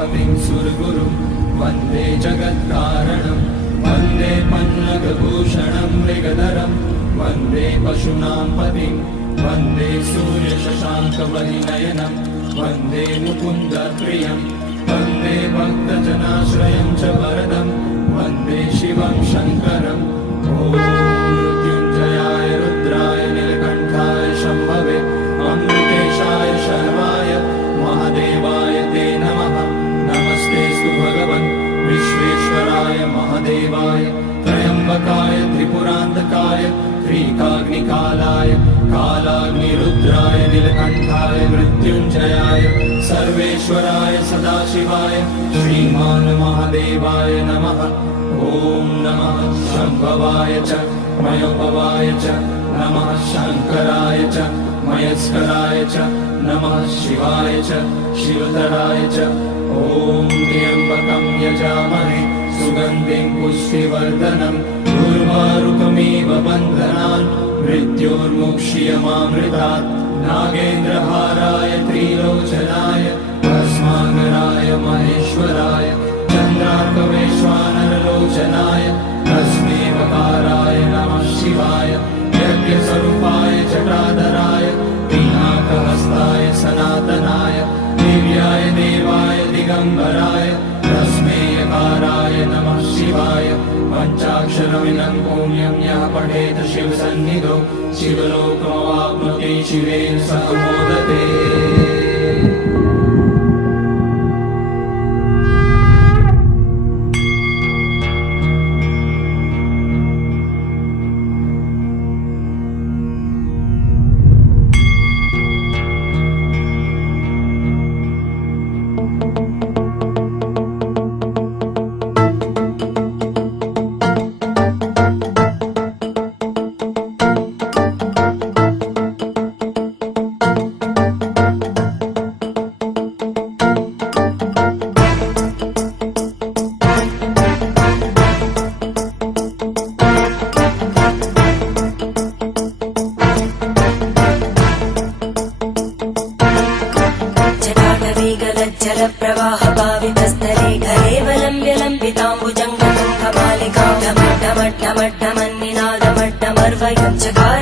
उमापतिं सुरगुरुं वन्दे जगत्कारणं वन्दे पन्नगभूषणं मृगधरं वन्दे पशूनां पतिं वन्दे सूर्यशशाङ्कवलिनयनं वन्दे मुकुन्दप्रियं वन्दे भक्तजनाश्रयं च वरदं वन्दे शिवं शङ्करम् ॐ मृत्युञ्जयाय रुद्राय नीलकण्ठाय शम्भवे अमृतेशाय शर्वाय महादेवाय ते नमः। नमस्तेऽस्तु भगवन् विश्वेश्वराय महादेवाय त्र्यम्बकाय त्रिपुरान्तकाय त्रिकाग्निकालाय कालाग्निरुद्राय नीलकण्ठाय मृत्युञ्जयाय सर्वेश्वराय सदाशिवाय श्रीमान् महादेवाय नमः। ॐ नमः शम्भवाय च मयोपवाय च नमः शङ्कराय च मयस्कराय च नमः शिवाय च शिवतराय च ॐ त्र्यम्बकं यजामहे सुगन्धिं पुष्टिवर्धनम् उर्वारुकमिव बन्धनान् मृत्योर्मुक्ष्यमामृतात् नागेन्द्रहाराय त्रिलोचनाय भस्माङ्गराय महेश्वराय चन्द्रार्कवेश्वानरलोचनाय तस्मैवकाराय नमः शिवाय यज्ञस्वरूपाय जटाधराय पिनाकहस्ताय सनातनाय दिव्याय देवाय दिगम्बराय तस्मैकाराय नमः शिवाय पञ्चाक्षरमिदं पुण्यं यः पठेत शिवसन्निधौ शिवलोकमवाप्नोति शिवेन सह मोदते। जलप्रवाहभावितस्थले घरेवलम्ब्य लम्बिताम्बुजङ्गतुङ्गमालिकां ढमड्ढमड्ढमड्ढमन्निनादमड्ढमर्वयं चकार